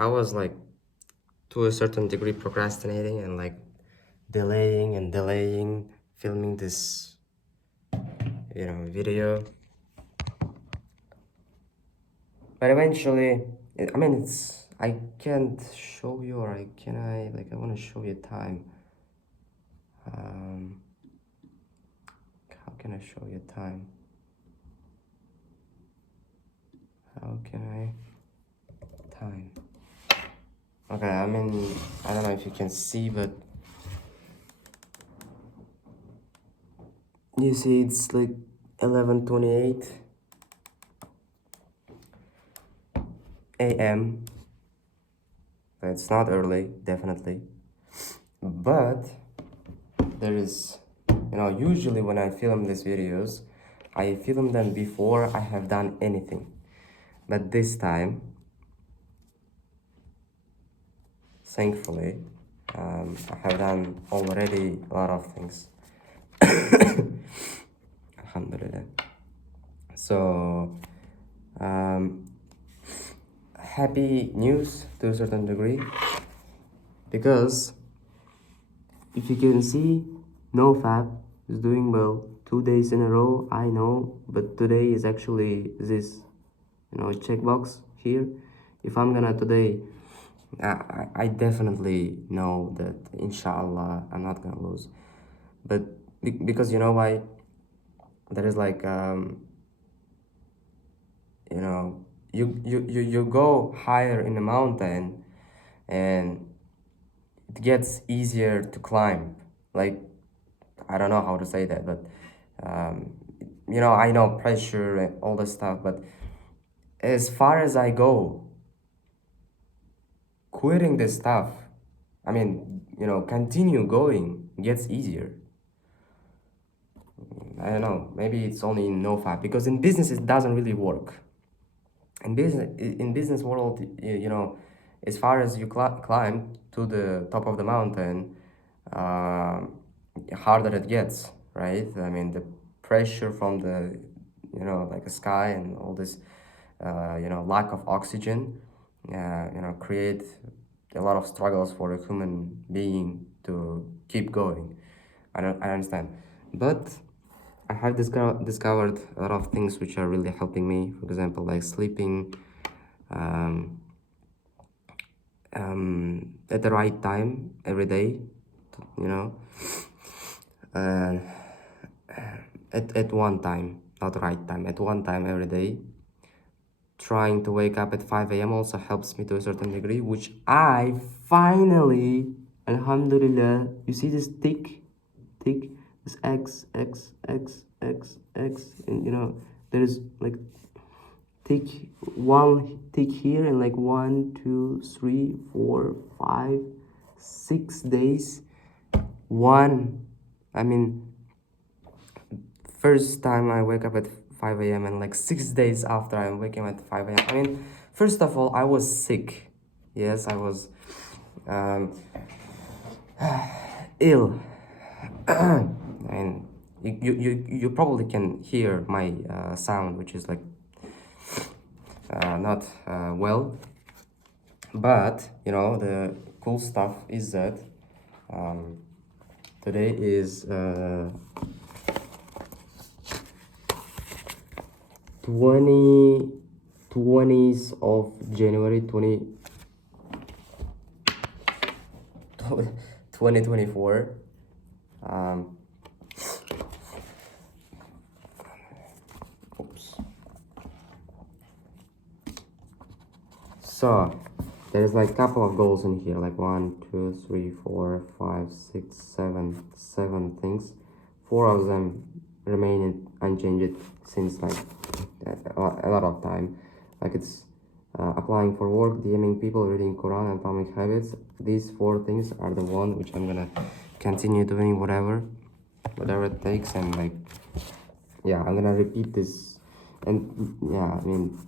I was like to a certain degree procrastinating and like delaying and delaying filming this, video. But eventually, I mean, I can't show you, or I want to show you time. Um, how can I show you time? How can time? Okay, I mean, I don't know if you can see, but you see it's like 11:28 a.m. It's not early, definitely, but there is, usually when I film these videos, I film them before I have done anything. But this time, thankfully, I have done already a lot of things. Alhamdulillah. So, happy news to a certain degree, because if you can see, NoFap is doing well 2 days in a row, I know, but today is actually this, checkbox here. If I'm gonna today, I definitely know that inshallah I'm not gonna lose, but because you know why, there is like you go higher in the mountain and it gets easier to climb. Like, I don't know how to say that, but I know pressure and all this stuff, but as far as I go, quitting this stuff, I mean, continue going gets easier. I don't know, maybe it's only in NoFap, because in business it doesn't really work. In business world, as far as you climb to the top of the mountain, harder it gets, right? I mean, the pressure from the, like the sky and all this, lack of oxygen, create a lot of struggles for a human being to keep going. I understand, but I have discovered a lot of things which are really helping me. For example, like sleeping at the right time every day, and at one time, not right time, at one time every day. Trying to wake up at 5 a.m. also helps me to a certain degree, which I finally, alhamdulillah, you see this tick, this X, and there is like one tick here, and like 1, 2, 3, 4, 5, 6 days. First time I wake up at 5 a.m. and like 6 days after I'm waking up at 5 a.m. I mean, first of all, I was sick. Yes, I was ill. And you probably can hear my sound, which is like not well. But the cool stuff is that today is 20th of January 2024. Oops. So there's like a couple of goals in here, like 1, 2, 3, 4, 5, 6, 7 things. 4 of them remain unchanged since like a lot of time. Like it's applying for work, DMing people, reading Quran, and atomic habits. These 4 things are the one which I'm gonna continue doing, whatever it takes. And like, yeah, I'm gonna repeat this. And yeah, I mean,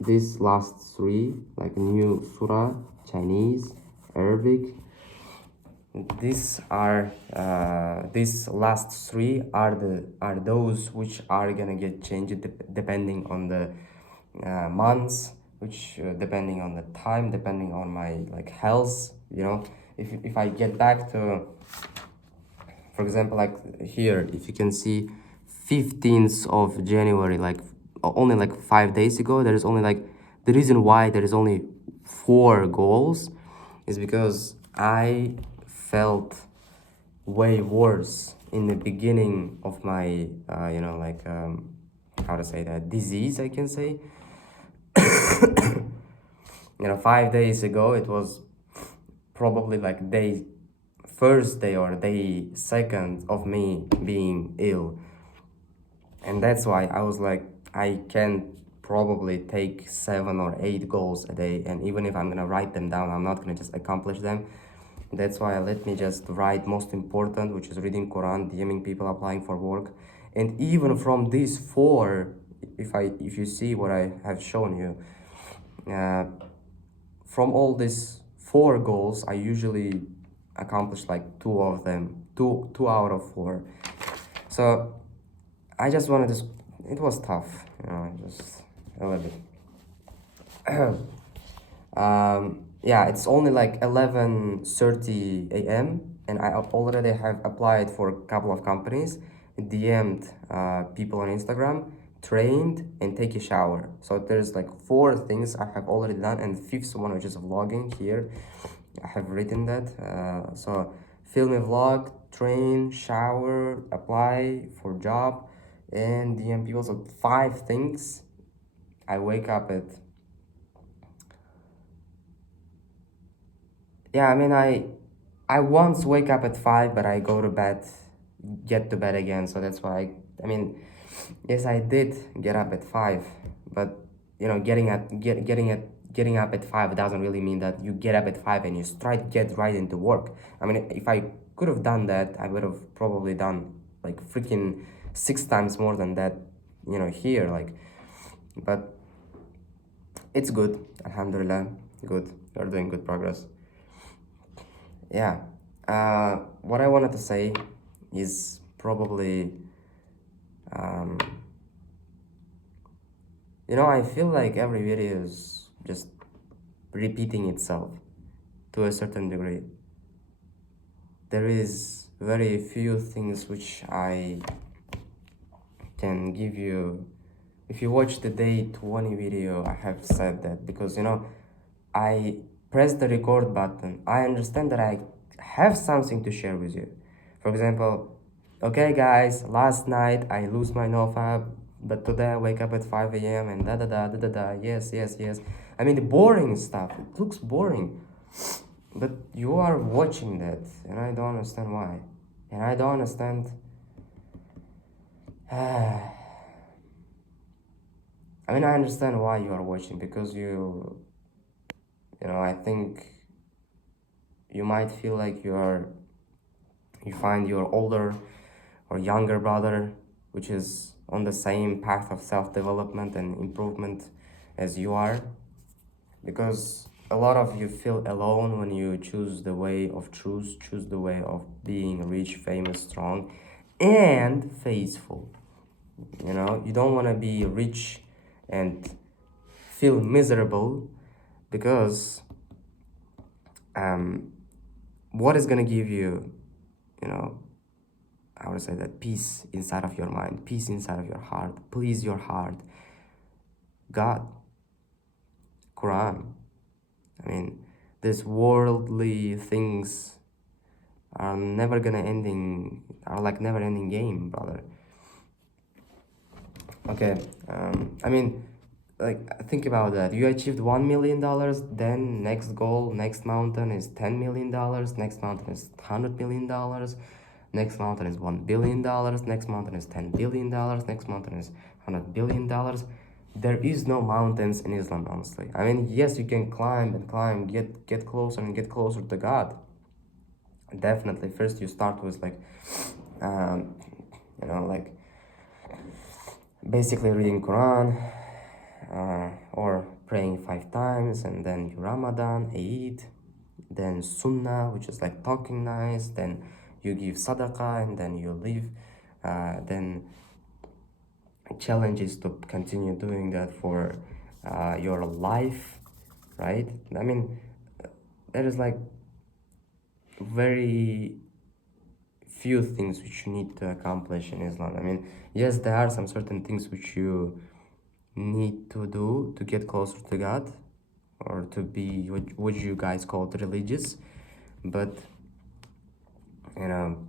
these last 3, like new surah, Chinese, Arabic, these last 3 are those which are gonna get changed depending on the months, which depending on the time, depending on my like health, you know, if I get back to, for example, like here, if you can see 15th of January, like only like 5 days ago, there is only like, the reason why there is only 4 goals is because I felt way worse in the beginning of my, you know, like, how to say that, disease, I can say. You know, 5 days ago, it was probably like first day or day second of me being ill. And that's why I was like, I can probably take 7 or 8 goals a day. And even if I'm gonna write them down, I'm not gonna just accomplish them. That's why let me just write most important, which is reading Quran, DMing people, applying for work. And even from these 4, if you see what I have shown you, from all these 4 goals, I usually accomplish like 2 of them, two out of 4. So I just wanted to, it was tough, you know, just a little bit. Yeah, it's only like 11:30 a.m. and I already have applied for a couple of companies, DM'd people on Instagram, trained, and take a shower. So there's like 4 things I have already done, and the 5th one, which is vlogging here, I have written that. So film a vlog, train, shower, apply for job, and DM people. So 5 things. I wake up at, yeah, I mean, I once wake up at 5, but I go to bed, get to bed again. So that's why I mean, yes, I did get up at 5, but you know, getting up at 5 doesn't really mean that you get up at 5 and you get right into work. I mean, if I could have done that, I would have probably done like freaking 6 times more than that, you know, here, like, but it's good, alhamdulillah, good, we're doing good progress. Yeah, what I wanted to say is probably, you know, I feel like every video is just repeating itself to a certain degree. There is very few things which I can give you. If you watch the day 20 video, I have said that because, you know, I press the record button. I understand that I have something to share with you. For example, okay guys, last night I lose my nofab, but today I wake up at 5 a.m. and da da da da da da, yes. I mean, the boring stuff, it looks boring. But you are watching that, and I don't understand why. And I don't understand. I mean, I understand why you are watching, because you know, I think you might feel like you find your older or younger brother, which is on the same path of self-development and improvement as you are, because a lot of you feel alone when you choose the way of truth, choose the way of being rich, famous, strong, and faithful. You know, you don't want to be rich and feel miserable, because what is going to give you, you know, I would say that peace inside of your mind, peace inside of your heart, please your heart? God, Quran. I mean, these worldly things are never gonna are like never ending game, brother. Okay, I mean, like, think about that. You achieved $1 million, then next goal, next mountain is $10 million, next mountain is $100 million, next mountain is $1 billion, next mountain is $10 billion, next mountain is $100 billion. There is no mountains in Islam, honestly. I mean, yes, you can climb and climb, get closer and get closer to God. Definitely, first you start with like, you know, like basically reading Quran, or praying 5 times, and then you Ramadan, Eid, then Sunnah, which is like talking nice, then you give Sadaqah, and then you leave, then challenge is to continue doing that for your life, right? I mean, there is like very few things which you need to accomplish in Islam. I mean, yes, there are some certain things which you need to do to get closer to God, or to be what you guys call it religious. But you know,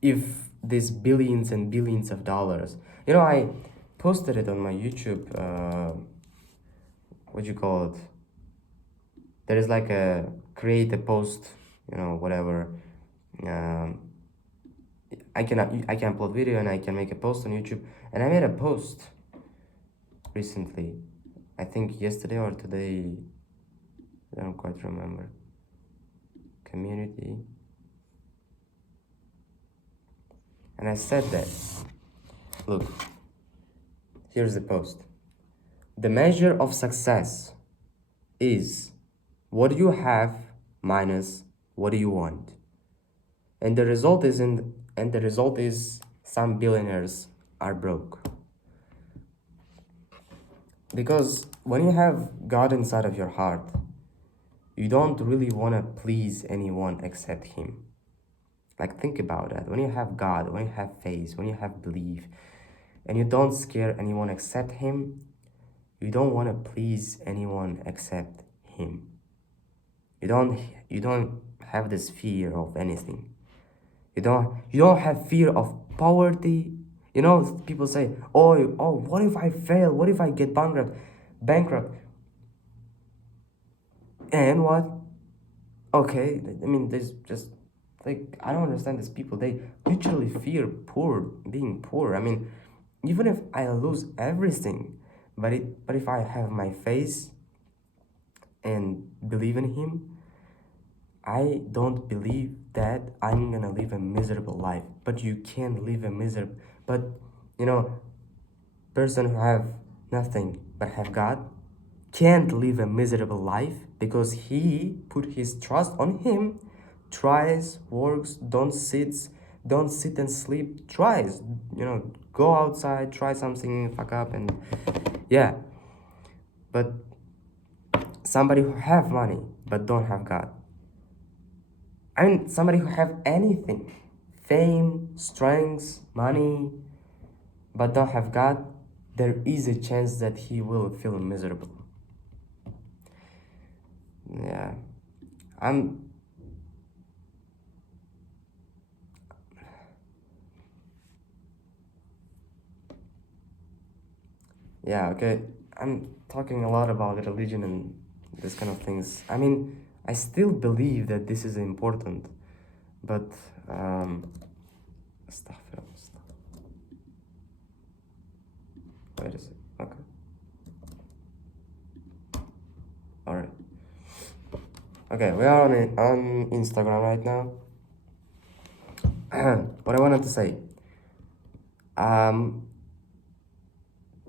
if these billions and billions of dollars, I posted it on my YouTube, what you call it, there is like a create a post, whatever. um, I can upload video and I can make a post on YouTube, and I made a post recently, I think yesterday or today, I don't quite remember. Community, and I said that, look, here's the post. The measure of success is what you have minus what do you want. And the result is some billionaires are broke. Because when you have God inside of your heart, you don't really want to please anyone except Him. Like, think about that. When you have God, when you have faith, when you have belief, and you don't scare anyone except Him, you don't want to please anyone except Him. You don't have this fear of anything. You don't have fear of poverty. People say, oh, what if I fail? What if I get bankrupt? And what? Okay, I mean, there's just like, I don't understand these people. They literally fear being poor. I mean, even if I lose everything, but if I have my faith and believe in Him, I don't believe that I'm gonna live a miserable life. But you can live a miserable, but person who have nothing but have God can't live a miserable life, because he put his trust on Him, tries, works, don't sit and sleep, tries, go outside, try something, fuck up, and yeah. But somebody who have money but don't have God, I mean, somebody who have anything, fame, strength, money, but don't have God, there is a chance that he will feel miserable. Yeah, okay. I'm talking a lot about religion and this kind of things. I mean, I still believe that this is important, but wait a second. Okay. All right. Okay, we are on Instagram right now. What I wanted to say.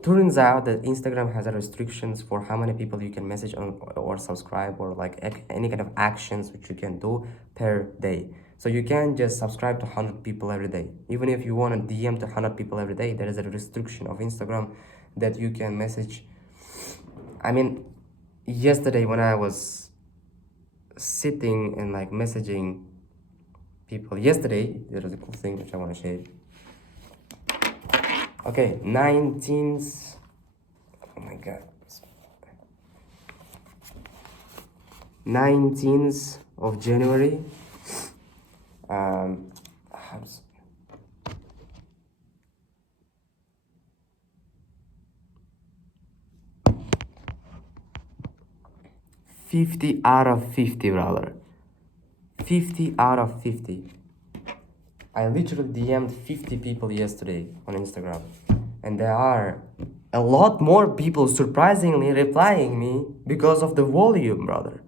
Turns out that Instagram has restrictions for how many people you can message on or subscribe, or like any kind of actions which you can do per day. So you can't just subscribe to 100 people every day. Even if you want to DM to 100 people every day, there is a restriction of Instagram that you can message. I mean, yesterday when I was sitting and like messaging people, yesterday there was a cool thing which I want to share. Okay, 19th, oh my god, 19th of January, 50 out of 50, brother. 50 out of 50. I literally DM'd 50 people yesterday on Instagram, and there are a lot more people surprisingly replying me because of the volume, brother.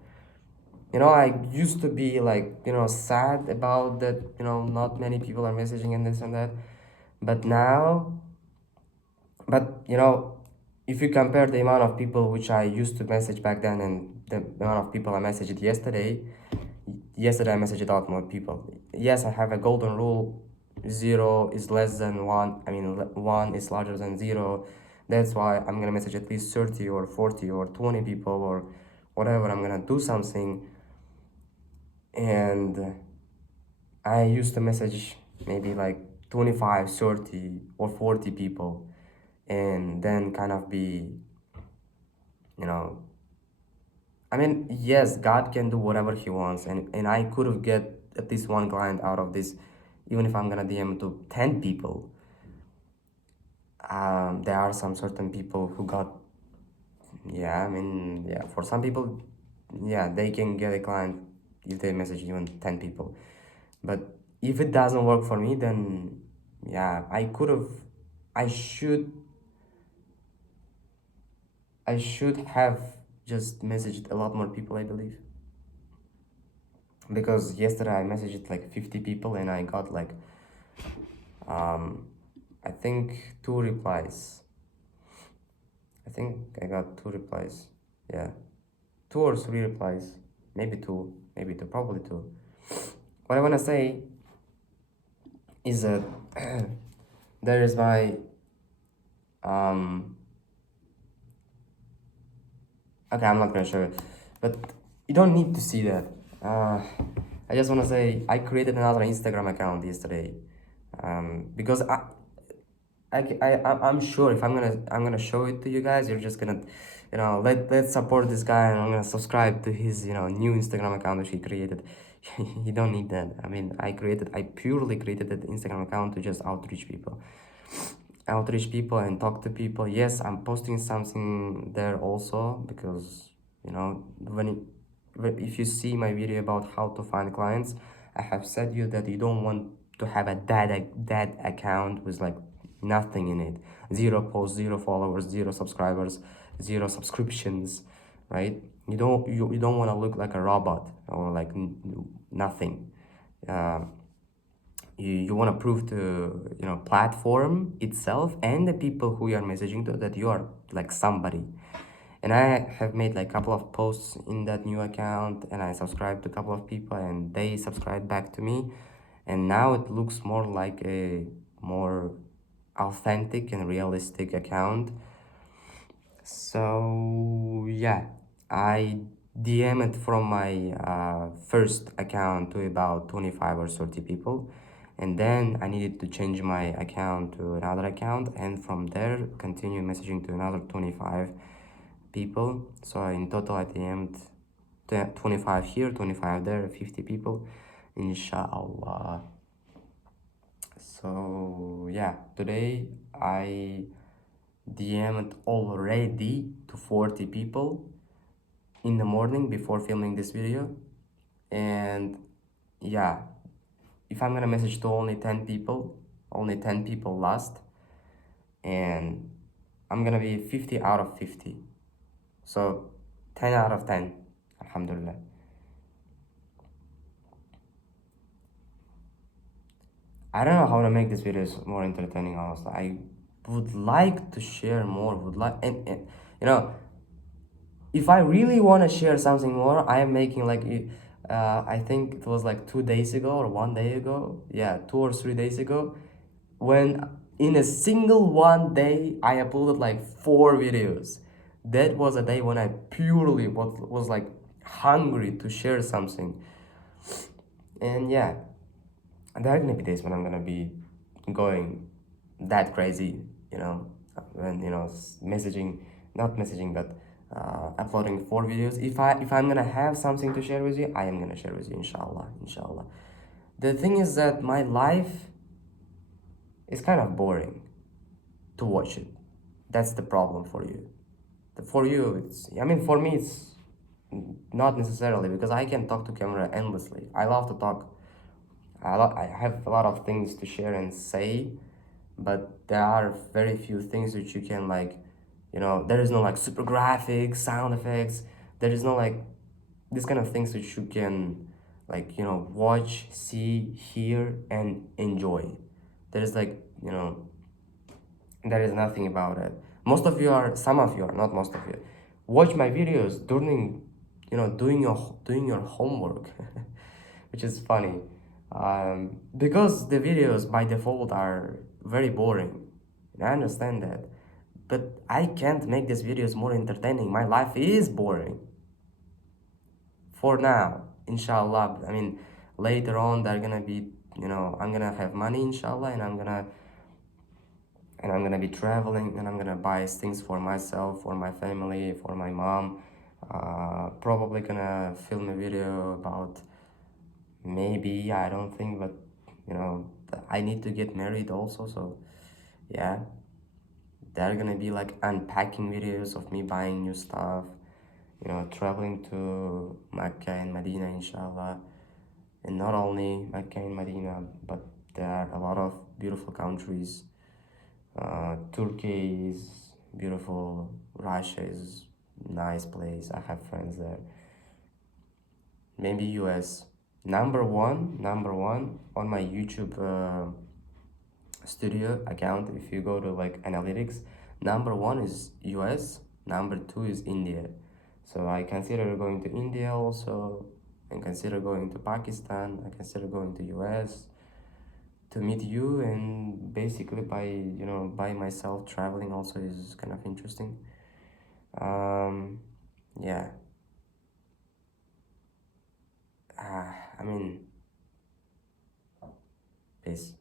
I used to be like, sad about that, not many people are messaging and this and that. But now, if you compare the amount of people which I used to message back then and the amount of people I messaged yesterday I messaged a lot more people. Yes, I have a golden rule. 0 is less than 1. I mean, 1 is larger than 0. That's why I'm gonna message at least 30 or 40 or 20 people or whatever. I'm gonna do something. And I used to message maybe like 25, 30 or 40 people, and then kind of be, you know, I mean, yes, God can do whatever He wants, and I could have get at least one client out of this, even if I'm gonna DM to 10 people. There are some certain people who got, yeah, I mean, yeah, for some people, yeah, they can get a client if they message even 10 people. But if it doesn't work for me, then yeah, I should, I should have just messaged a lot more people, I believe. Because yesterday I messaged like 50 people and I got like, I think 2 replies. I think I got 2 replies. Yeah, 2 or 3 replies. Maybe two, probably two. What I wanna say is that there is my okay, I'm not gonna show it, but you don't need to see that. I just wanna say I created another Instagram account yesterday, because I'm sure if I'm gonna show it to you guys, you're just gonna, let's support this guy, and I'm gonna subscribe to his new Instagram account which he created. You don't need that. I mean, I purely created that Instagram account to just outreach people and talk to people. Yes, I'm posting something there also because if you see my video about how to find clients, I have said you that you don't want to have a dead account with like nothing in it, 0 posts, 0 followers, 0 subscribers, 0 subscriptions, right? You don't want to look like a robot or like nothing. You want to prove to platform itself and the people who you are messaging to that you are like somebody. And I have made like a couple of posts in that new account, and I subscribed to a couple of people and they subscribed back to me, and now it looks more like a more authentic and realistic account. So yeah, I DM'd from my first account to about 25 or 30 people, and then I needed to change my account to another account, and from there continue messaging to another 25 people. So in total I DM'd 25 here, 25 there, 50 people, inshallah. So yeah, today I DM'd already to 40 people in the morning before filming this video. And yeah, if I'm gonna message to only 10 people last, and I'm gonna be 50 out of 50. So 10 out of 10, alhamdulillah. I don't know how to make these videos more entertaining, honestly. I would like to share more, and if I really want to share something more, I am making like, I think it was like 2 days ago or one day ago. Yeah, 2 or 3 days ago, when in a single one day I uploaded like 4 videos. That was a day when I purely was like hungry to share something. And yeah, there are gonna be days when I'm gonna be going that crazy, when messaging, not messaging, but uploading 4 videos. If I'm gonna have something to share with you, I am gonna share with you, inshallah. The thing is that my life is kind of boring to watch it. That's the problem for you. For you, for me, it's not necessarily, because I can talk to camera endlessly. I love to talk. I have a lot of things to share and say, but there are very few things which you can like, there is no like super graphics, sound effects. There is no like this kind of things which you can like, watch, see, hear, and enjoy. There is like, there is nothing about it. Some of you are, not most of you, watch my videos during, doing your homework, which is funny, because the videos by default are very boring. And I understand that, but I can't make these videos more entertaining. My life is boring for now, inshallah. I mean, later on they're gonna be, I'm gonna have money, inshallah, and I'm gonna be traveling, and I'm gonna buy things for myself, for my family, for my mom. Probably gonna film a video about, maybe, I don't think, but I need to get married also, so yeah, there are gonna be like unpacking videos of me buying new stuff, traveling to Mecca and Medina, inshallah. And not only Mecca and Medina, but there are a lot of beautiful countries. Turkey is beautiful, Russia is nice place, I have friends there. Maybe US. Number one on my YouTube studio account, if you go to like analytics, number one is US, number two is India. So I consider going to India also, and consider going to Pakistan, I consider going to US to meet you, and basically by myself traveling also is kind of interesting. Yeah. I mean, peace.